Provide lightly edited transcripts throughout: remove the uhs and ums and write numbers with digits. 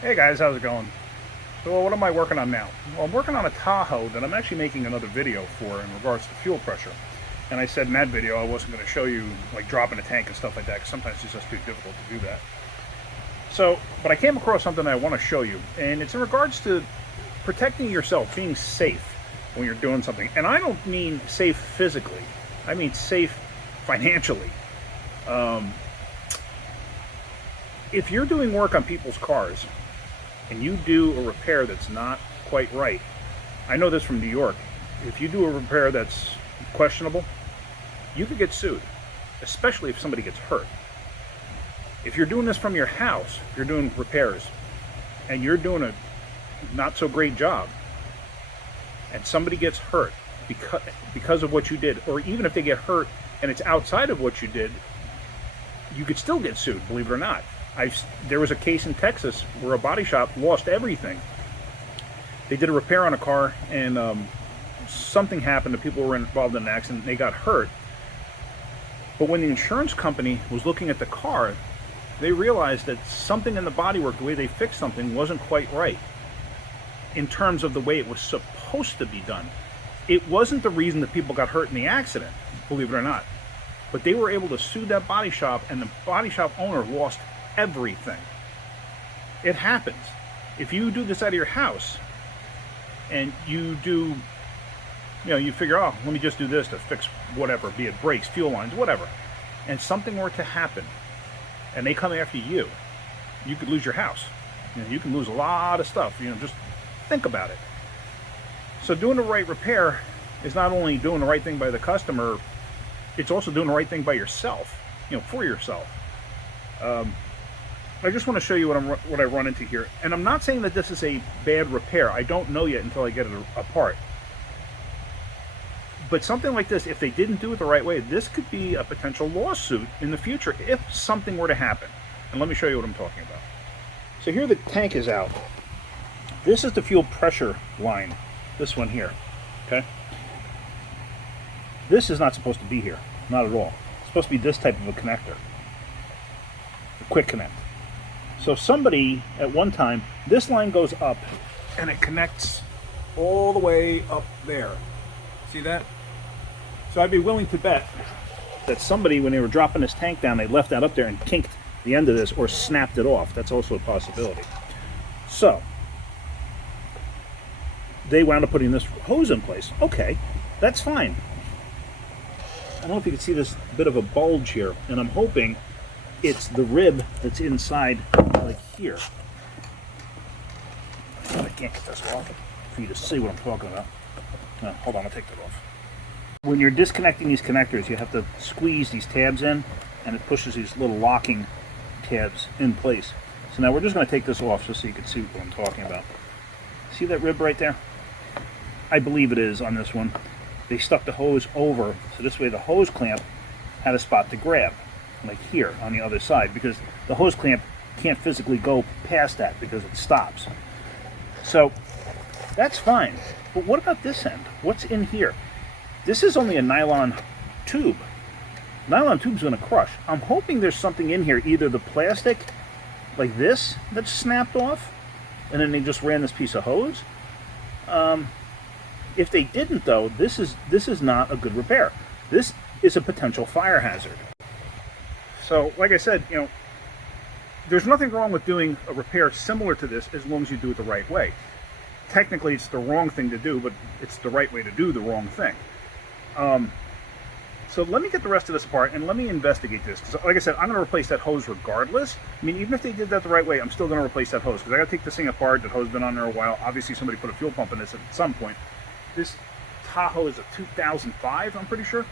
Hey guys, how's it going? So what am I working on now? Well, I'm working on a Tahoe that I'm actually making another video for in regards to fuel pressure. And I said in that video I wasn't going to show you like dropping a tank and stuff like that because sometimes it's just too difficult to do that. So, but I came across something I want to show you, and it's in regards to protecting yourself, being safe when you're doing something. And I don't mean safe physically, I mean safe financially. If you're doing work on people's cars, and you do a repair that's not quite right, I know this from New York, if you do a repair that's questionable, you could get sued, especially if somebody gets hurt. If you're doing this from your house, you're doing repairs, and you're doing a not so great job, and somebody gets hurt because of what you did, or even if they get hurt and it's outside of what you did, you could still get sued, believe it or not. There was a case in Texas where a body shop lost everything. They did a repair on a car, and something happened. The people were involved in an accident, and they got hurt. But when the insurance company was looking at the car, they realized that something in the bodywork, the way they fixed something, wasn't quite right in terms of the way it was supposed to be done. It wasn't the reason that people got hurt in the accident, believe it or not. But they were able to sue that body shop, and the body shop owner lost everything. It happens. If you do this out of your house and you do, you figure, oh, let me just do this to fix whatever, be it brakes, fuel lines, whatever, and something were to happen and they come after you, you could lose your house. You can lose a lot of stuff. Just think about it. So doing the right repair is not only doing the right thing by the customer, it's also doing the right thing by yourself, for yourself. I just want to show you what I run into here. And I'm not saying that this is a bad repair. I don't know yet until I get it apart. But something like this, if they didn't do it the right way, this could be a potential lawsuit in the future if something were to happen. And let me show you what I'm talking about. So here the tank is out. This is the fuel pressure line. This one here, okay? This is not supposed to be here, not at all. It's supposed to be this type of a connector, a quick connect. So somebody, at one time, this line goes up and it connects all the way up there. See that? So I'd be willing to bet that somebody, when they were dropping this tank down, they left that up there and kinked the end of this or snapped it off. That's also a possibility. So they wound up putting this hose in place. Okay, that's fine. I don't know if you can see this bit of a bulge here, and I'm hoping it's the rib that's inside, like here. I can't get this off for you to see what I'm talking about. No, hold on, I'll take that off. When you're disconnecting these connectors, you have to squeeze these tabs in, and it pushes these little locking tabs in place. So now we're just going to take this off just so you can see what I'm talking about. See that rib right there? I believe it is on this one. They stuck the hose over, so this way the hose clamp had a spot to grab, like here on the other side, because the hose clamp can't physically go past that because it stops. So that's fine. But what about this end? What's in here? This is only a nylon tube. Nylon tube's going to crush. I'm hoping there's something in here, either the plastic like this that's snapped off, and then they just ran this piece of hose. If they didn't, though, this is not a good repair. This is a potential fire hazard. So, like I said, there's nothing wrong with doing a repair similar to this as long as you do it the right way. Technically, it's the wrong thing to do, but it's the right way to do the wrong thing. So let me get the rest of this apart and let me investigate this. Because, like I said, I'm going to replace that hose regardless. I mean, even if they did that the right way, I'm still going to replace that hose because I got to take this thing apart. That hose has been on there a while. Obviously, somebody put a fuel pump in this at some point. This Tahoe is a 2005, I'm pretty sure.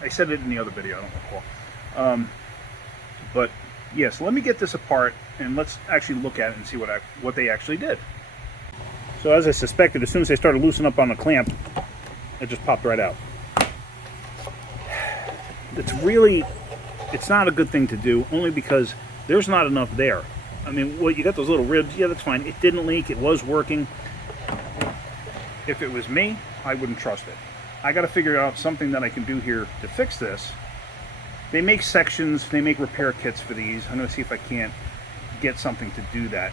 I said it in the other video, I don't recall. But yeah, so let me get this apart and let's actually look at it and see what they actually did. So as I suspected, as soon as they started loosening up on the clamp, it just popped right out. It's not a good thing to do, only because there's not enough there. I mean, you got those little ribs, yeah, that's fine. It didn't leak, it was working. If it was me, I wouldn't trust it. I got to figure out something that I can do here to fix this. They make sections, they make repair kits for these. I'm going to see if I can't get something to do that.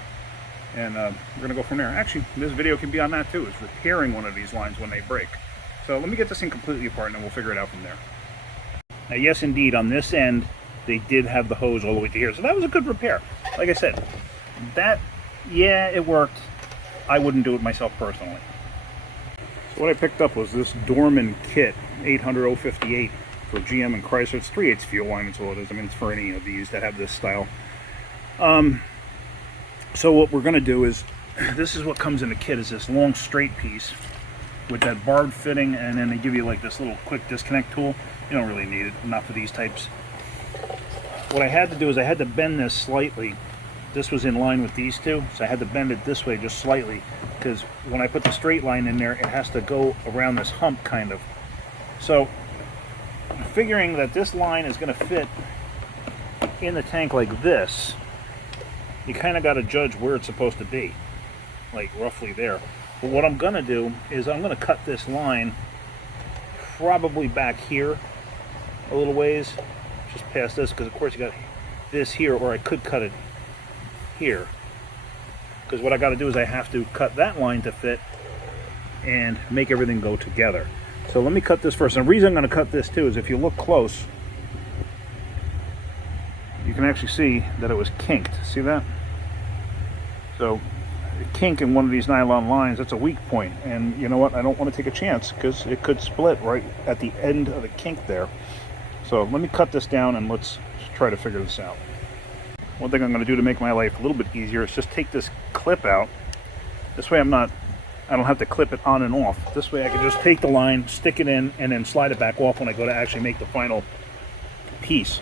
And we're going to go from there. Actually, this video can be on that too. It's repairing one of these lines when they break. So let me get this thing completely apart and then we'll figure it out from there. Now, yes, indeed, on this end, they did have the hose all the way to here. So that was a good repair. Like I said, that, yeah, it worked. I wouldn't do it myself personally. So what I picked up was this Dorman kit, 800-058 for GM and Chrysler. It's 3/8 fuel line, that's all it is. I mean, it's for any of these that have this style. So what we're going to do is, this is what comes in the kit, is this long straight piece with that barbed fitting, and then they give you like this little quick disconnect tool. You don't really need it, not for these types. What I had to do is I had to bend this slightly. This was in line with these two, so I had to bend it this way just slightly, because when I put the straight line in there, it has to go around this hump kind of. So I'm figuring that this line is going to fit in the tank like this. You kind of got to judge where it's supposed to be, like roughly there. But what I'm going to do is I'm going to cut this line probably back here a little ways, just past this, because of course you got this here, or I could cut it here, because what I got to do is I have to cut that line to fit and make everything go together. So let me cut this first. And the reason I'm going to cut this too is if you look close, you can actually see that it was kinked. See that? So a kink in one of these nylon lines, that's a weak point, and you know what, I don't want to take a chance because it could split right at the end of the kink there. So let me cut this down and let's try to figure this out. One thing I'm going to do to make my life a little bit easier is just take this clip out. This way I don't have to clip it on and off. This way I can just take the line, stick it in, and then slide it back off when I go to actually make the final piece.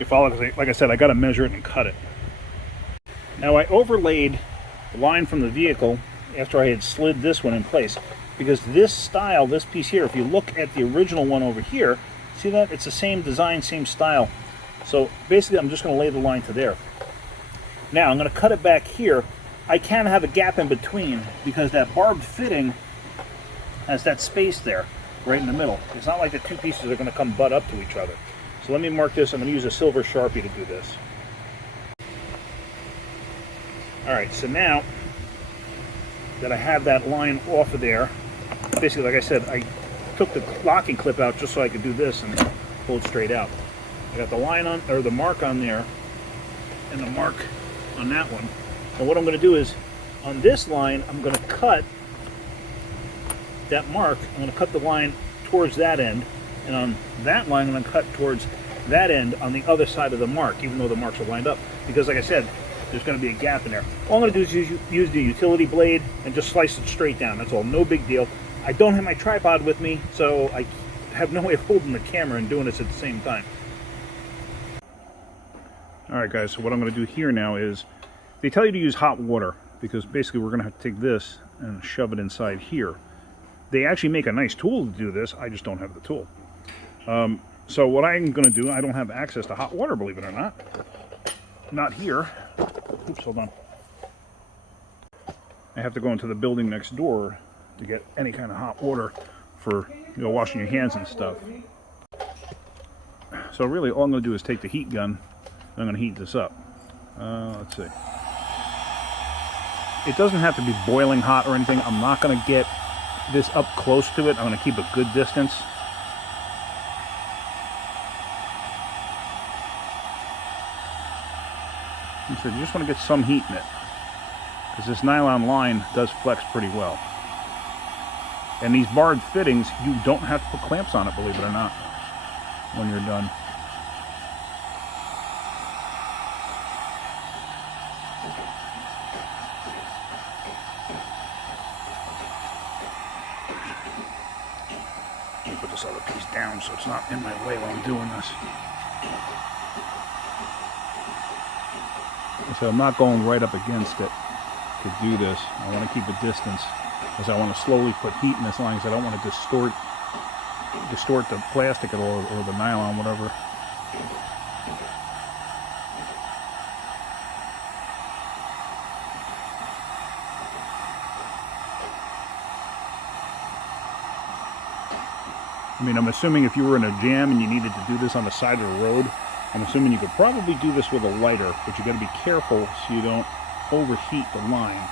You follow? Because like I said, I got to measure it and cut it. Now I overlaid the line from the vehicle after I had slid this one in place, because this style, this piece here, if you look at the original one over here, see that? It's the same design, same style. So basically I'm just going to lay the line to there. Now I'm going to cut it back here. I can have a gap in between because that barbed fitting has that space there right in the middle. It's not like the two pieces are going to come butt up to each other. So let me mark this. I'm going to use a silver Sharpie to do this. Alright, so now that I have that line off of there, basically like I said, I took the locking clip out just so I could do this and pull it straight out. I got the line on, or the mark on there, and the mark on that one. And what I'm going to do is, on this line, I'm going to cut that mark. I'm going to cut the line towards that end, and on that line, I'm going to cut towards that end on the other side of the mark, even though the marks are lined up. Because, like I said, there's going to be a gap in there. All I'm going to do is use the utility blade and just slice it straight down. That's all. No big deal. I don't have my tripod with me, so I have no way of holding the camera and doing this at the same time. Alright guys, so what I'm going to do here now is, they tell you to use hot water, because basically we're going to have to take this and shove it inside here. They actually make a nice tool to do this, I just don't have the tool. So what I'm going to do, I don't have access to hot water, believe it or not. Not here. Oops, hold on. I have to go into the building next door to get any kind of hot water for, you know, washing your hands and stuff. So really all I'm going to do is take the heat gun. I'm going to heat this up. Let's see. It doesn't have to be boiling hot or anything. I'm not going to get this up close to it. I'm going to keep a good distance. So you just want to get some heat in it, because this nylon line does flex pretty well. And these barbed fittings, you don't have to put clamps on it, believe it or not, when you're done. Let me put this other piece down so it's not in my way while I'm doing this. So I'm not going right up against it to do this. I want to keep a distance, because I want to slowly put heat in this line, because I don't want to distort the plastic at all, or the nylon, whatever. I mean, I'm assuming if you were in a jam and you needed to do this on the side of the road, I'm assuming you could probably do this with a lighter, but you got to be careful so you don't overheat the line.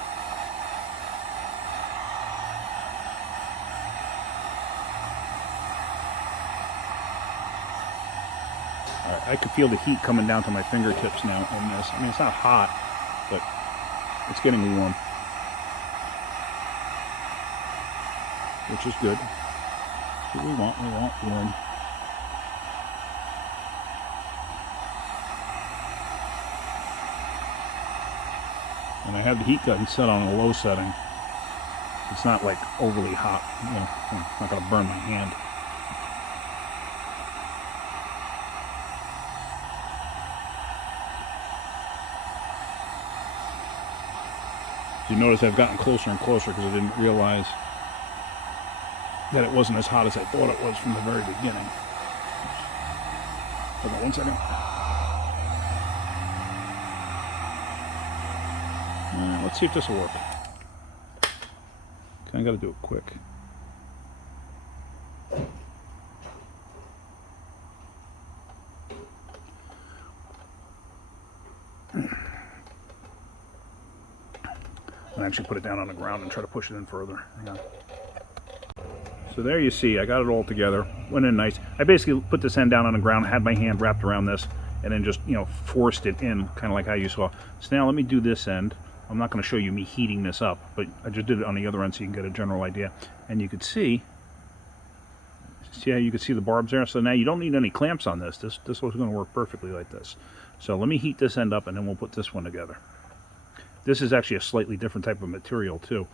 I can feel the heat coming down to my fingertips now on this. I mean, it's not hot, but it's getting warm, which is good. That's what we want. We want warm. And I have the heat gun set on a low setting. It's not like overly hot. You know, I'm not going to burn my hand. You notice I've gotten closer and closer because I didn't realize that it wasn't as hot as I thought it was from the very beginning. Hold on one second. Let's see if this will work. Okay, I got to do it quick. And actually put it down on the ground and try to push it in further. Hang on. So there you see, I got it all together. Went in nice. I basically put this end down on the ground, had my hand wrapped around this, and then just, you know, forced it in, kind of like how you saw. So now let me do this end. I'm not going to show you me heating this up, but I just did it on the other end so you can get a general idea. And you could see how you could see the barbs there? So now you don't need any clamps on this. This was going to work perfectly like this. So let me heat this end up and then we'll put this one together. This is actually a slightly different type of material too.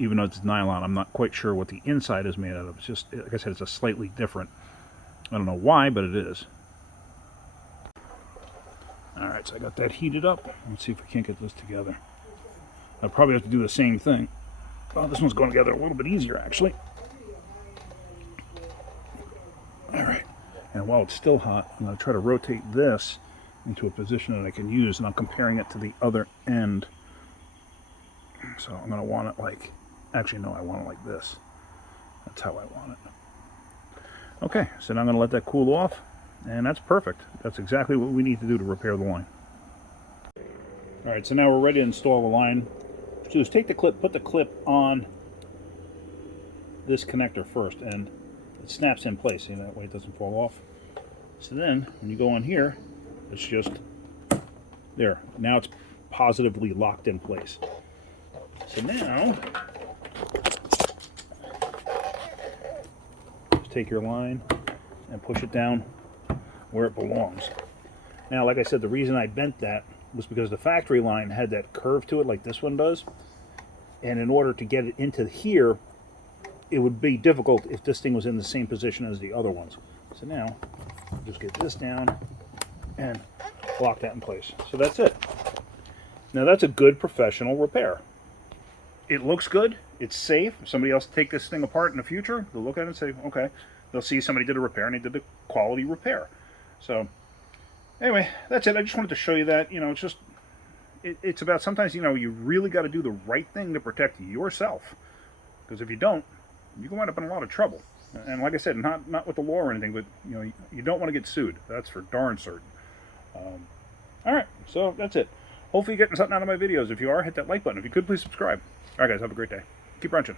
Even though it's nylon, I'm not quite sure what the inside is made out of. It's just, like I said, it's a slightly different. I don't know why, but it is. Alright, so I got that heated up. Let's see if we can't get this together. I'll probably have to do the same thing. Well, this one's going together a little bit easier, actually. Alright, and while it's still hot, I'm going to try to rotate this into a position that I can use, and I'm comparing it to the other end. So I'm going to want it like, actually no, I want it like this. That's how I want it. Okay, so now I'm going to let that cool off, and that's perfect. That's exactly what we need to do to repair the line. Alright, so now we're ready to install the line. So just take the clip, put the clip on this connector first, and it snaps in place, see, that way it doesn't fall off. So then, when you go on here, it's just there. Now it's positively locked in place. So now, just take your line and push it down where it belongs. Now, like I said, the reason I bent that was because the factory line had that curve to it like this one does. And in order to get it into here, it would be difficult if this thing was in the same position as the other ones. So now, just get this down and lock that in place. So that's it. Now that's a good professional repair. It looks good, it's safe. If somebody else take this thing apart in the future, they'll look at it and say, okay, they'll see somebody did a repair and they did a quality repair. So anyway, that's it. I just wanted to show you that, you know, it's just, it's about sometimes, you know, you really got to do the right thing to protect yourself. Because if you don't, you can wind up in a lot of trouble. And like I said, not with the law or anything, but, you know, you don't want to get sued. That's for darn certain. Alright, so that's it. Hopefully you're getting something out of my videos. If you are, hit that like button. If you could, please subscribe. Alright guys, have a great day. Keep wrenching.